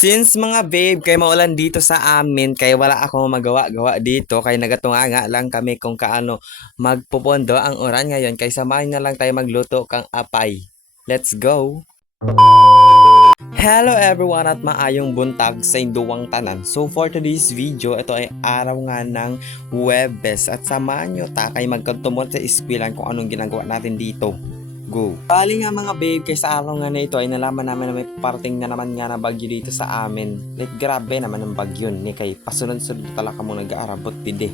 Since mga babe, kay maulan dito sa amin, kay wala akong magawa-gawa dito, kay nagatunga lang kami kung kaano magpupondo ang oran ngayon, kay samahin na lang tayo magluto kang apay. Let's go! Hello everyone at maayong buntag sa induwang tanan. So for today's video, ito ay araw nga ng Huwebes at samahan nyo ta kay magkatumot sa ispilan kung anong ginagawa natin dito. Go! Bali nga mga babe, kay sa araw nga na ito ay nalaman namin na may parating na naman nga na bagyo dito sa amin. Like grabe naman ang bagyo ni kay pasunod-sunod talaga mo nag-aarabot pide.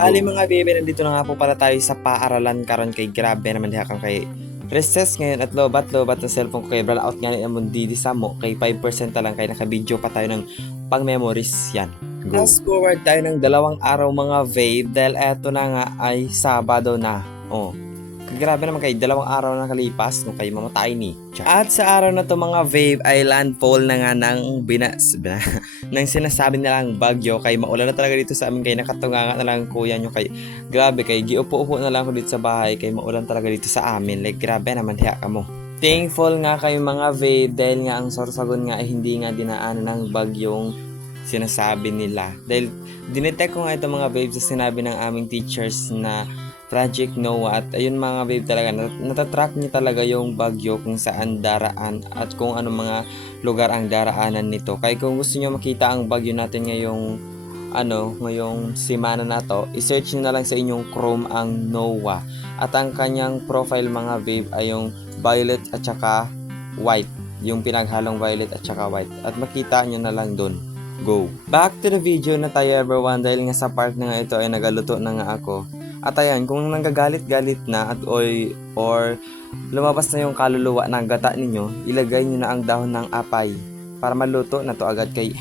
Bali mga babe, nandito na nga po pala tayo sa paaralan karon kay grabe naman diha kang kay recess ngayon at lobat-lobat na cellphone ko kay brala out nga ni amon di sa mo kay 5% na lang kay naka-video pa tayo ng pang-memories yan. Go. Fast forward tayo ng 2 araw mga babe dahil eto na nga ay Sabado na. Oh. Grabe naman kay 2 araw na nakalipas nung kay mamatay ni. At sa araw na to mga babe ay landfall na nga ng ng sinasabi nilang bagyo kay maulan na talaga dito sa amin kay nakatunga na lang kuya nyo kay grabe kay giupo-upo na lang ako dito sa bahay kay maulan talaga dito sa amin like grabe naman hiya ka mo. Thankful nga kayo mga babe dahil nga ang Sorsogon nga ay hindi nga dinaanan ng bagyong sinasabi nila. Dahil dinetect ko nga ito mga babe sa sinabi ng aming teachers na Project Noah at ayun mga babe talaga natatrack niya talaga yung bagyo kung saan daraan at kung ano mga lugar ang daraanan nito. Kaya kung gusto niyo makita ang bagyo natin ngayong semana na to, i-search niyo na lang sa inyong Chrome ang Noah at ang kanyang profile mga babe ay yung violet at saka white, yung pinaghalong violet at saka white at makita niyo na lang doon. Go! Back to the video na tayo everyone dahil nga sa part na nga ito ay nagaluto na nga ako. At ayan, kung nanggagalit-galit na at or lumabas na yung kaluluwa ng gata ninyo, ilagay nyo na ang dahon ng apay para maluto na to agad kay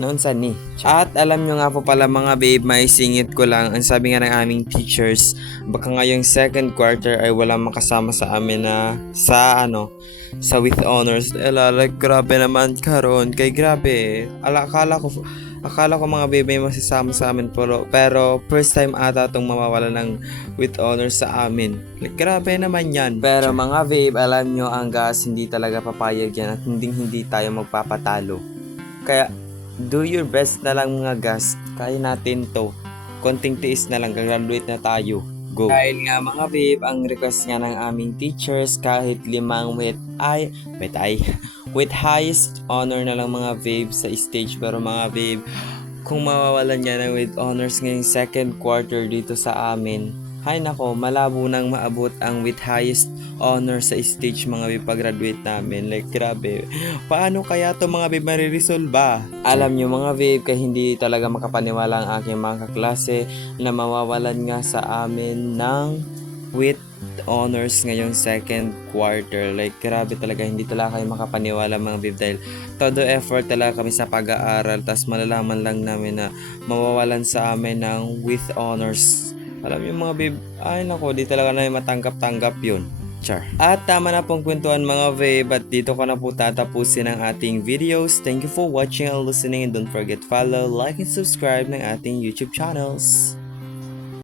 noon sa ni. At alam nyo nga po pala mga babe, may singit ko lang. Ang sabi nga ng aming teachers, baka ngayong second quarter ay walang makasama sa amin na sa with honors. Like grabe naman karon kay grabe. Akala ko mga babe may masasama sa amin pero first time ata itong mawawala ng with honors sa amin. Like, grabe naman yan. Pero mga babe, alam nyo ang gas hindi talaga papayag yan at hindi tayo magpapatalo. Kaya do your best na lang mga gas. Kaya natin to. Konting tiis na lang, graduate na tayo. Go. Dahil nga mga babe, ang request nga ng aming teachers kahit 5 with highest honor na lang mga babe sa stage. Pero mga babe, kung mawawalan niya ng with honors ngayong second quarter dito sa amin, hay nako, malabo nang maabot ang with highest honor sa stage mga babe pag-graduate namin. Like grabe, paano kaya to mga babe mariresolve ba? Alam nyo mga babe, kaya hindi talaga makapaniwala ang aking mga kaklase na mawawalan nga sa amin ng with honors ngayong second quarter. Like grabe talaga, hindi talaga kayo makapaniwala mga babe dahil todo effort talaga kami sa pag-aaral tas malalaman lang namin na mawawalan sa amin ng with honors. Alam niyo mga babe, ay nako, di talaga na matanggap-tanggap yun. Char. At tama na pong kwentuhan mga babe at dito ko na po tatapusin ang ating videos. Thank you for watching and listening and don't forget follow, like and subscribe ng ating YouTube channels.